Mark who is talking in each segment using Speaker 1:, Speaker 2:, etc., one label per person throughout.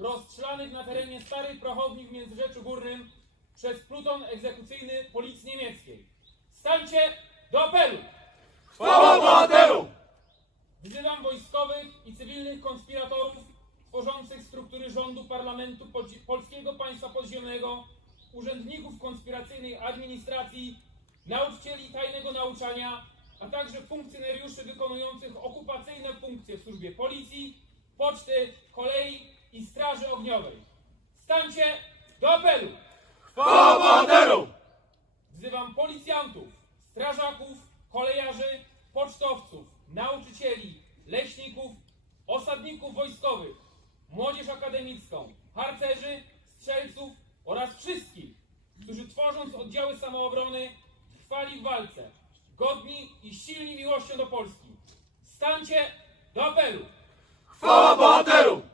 Speaker 1: rozstrzelanych na terenie starych prochowni w Międzyrzeczu Górnym przez pluton egzekucyjny policji niemieckiej. Stańcie do apelu!
Speaker 2: Chwała bohaterom!
Speaker 1: Wzywam wojskowych i cywilnych konspiratorów tworzących struktury rządu parlamentu polskiego państwa podziemnego, urzędników konspiracyjnej administracji, nauczycieli tajnego nauczania, a także funkcjonariuszy wykonujących okupacyjne funkcje w służbie policji, poczty, kolei i straży ogniowej. Stańcie do apelu!
Speaker 2: Chwała bohaterom!
Speaker 1: Wzywam policjantów, strażaków, kolejarzy, pocztowców, nauczycieli, leśników, osadników wojskowych, młodzież akademicką, harcerzy, strzelców oraz wszystkich, którzy tworząc oddziały samoobrony trwali w walce, godni i silni miłością do Polski. Stańcie do apelu!
Speaker 2: Chwała bohaterom!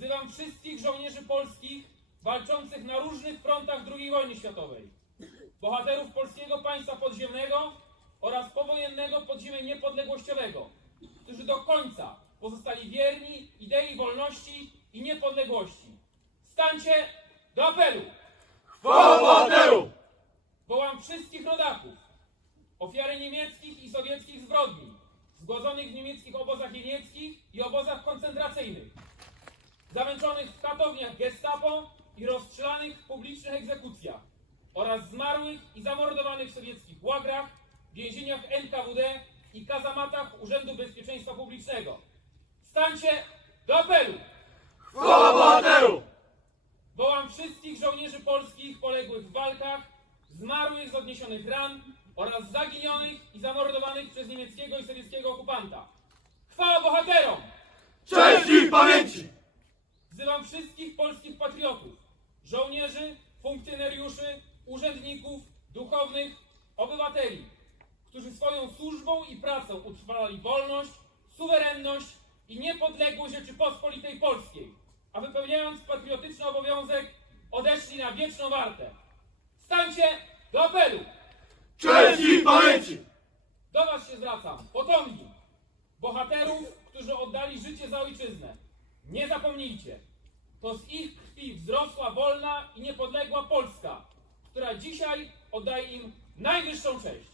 Speaker 1: Wzywam wszystkich żołnierzy polskich walczących na różnych frontach II wojny światowej, bohaterów polskiego państwa podziemnego oraz powojennego podziemia niepodległościowego, którzy do końca pozostali wierni idei wolności i niepodległości. Stańcie do apelu!
Speaker 2: Chwała!
Speaker 1: Wołam wszystkich rodaków, ofiary niemieckich i sowieckich zbrodni, zgładzonych w niemieckich obozach jenieckich i obozach koncentracyjnych, zamęczonych w katowniach gestapo i rozstrzelanych w publicznych egzekucjach oraz zmarłych i zamordowanych w sowieckich łagrach, więzieniach NKWD i kazamatach Urzędu Bezpieczeństwa Publicznego. Stańcie do apelu!
Speaker 2: Chwała bohaterom!
Speaker 1: Wołam wszystkich żołnierzy polskich poległych w walkach, zmarłych z odniesionych ran oraz zaginionych i zamordowanych przez niemieckiego i sowieckiego okupanta. Chwała bohaterom!
Speaker 2: Cześć ich pamięci!
Speaker 1: Wszystkich polskich patriotów, żołnierzy, funkcjonariuszy, urzędników, duchownych, obywateli, którzy swoją służbą i pracą utrwalali wolność, suwerenność i niepodległość Rzeczypospolitej Polskiej, a wypełniając patriotyczny obowiązek odeszli na wieczną wartę. Stańcie do apelu!
Speaker 2: Cześć ich pamięci!
Speaker 1: Do Was się zwracam, potomni, bohaterów, którzy oddali życie za ojczyznę. Nie zapomnijcie, to z ich krwi wzrosła wolna i niepodległa Polska, która dzisiaj oddaje im najwyższą cześć.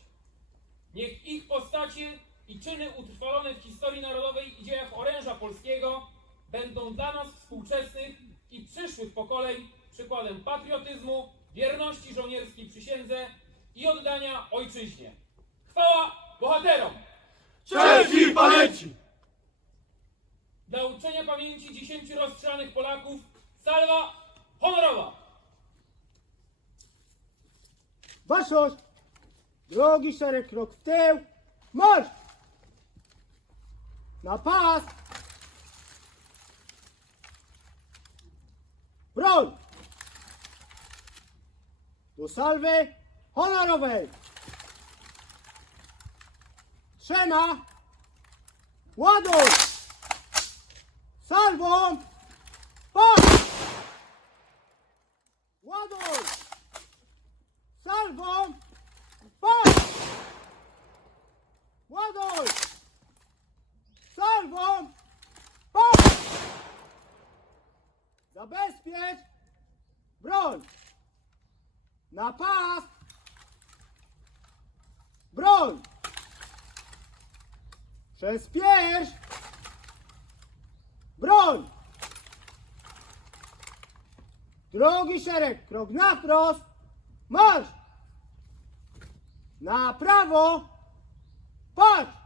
Speaker 1: Niech ich postacie i czyny utrwalone w historii narodowej i dziejach oręża polskiego będą dla nas współczesnych i przyszłych pokoleń przykładem patriotyzmu, wierności żołnierskiej przysiędze i oddania ojczyźnie. Chwała bohaterom!
Speaker 2: Cześć ich pamięci!
Speaker 1: Dla uczczenia pamięci 10 rozstrzelanych Polaków salwa honorowa!
Speaker 3: Waszość! Drogi szereg krok w tył! Marsz! Na pas! Broń! Do salwy honorowej! Trzema! Ładuj! Salwą! Pas! Ładuj! Salwą! Pas! Ładuj! Salwą! Pas! Zabezpiecz! Broń! Na pas! Broń! Przespierz! Broń! Drogi szereg, krok na wprost. Marsz! Na prawo! Patrz!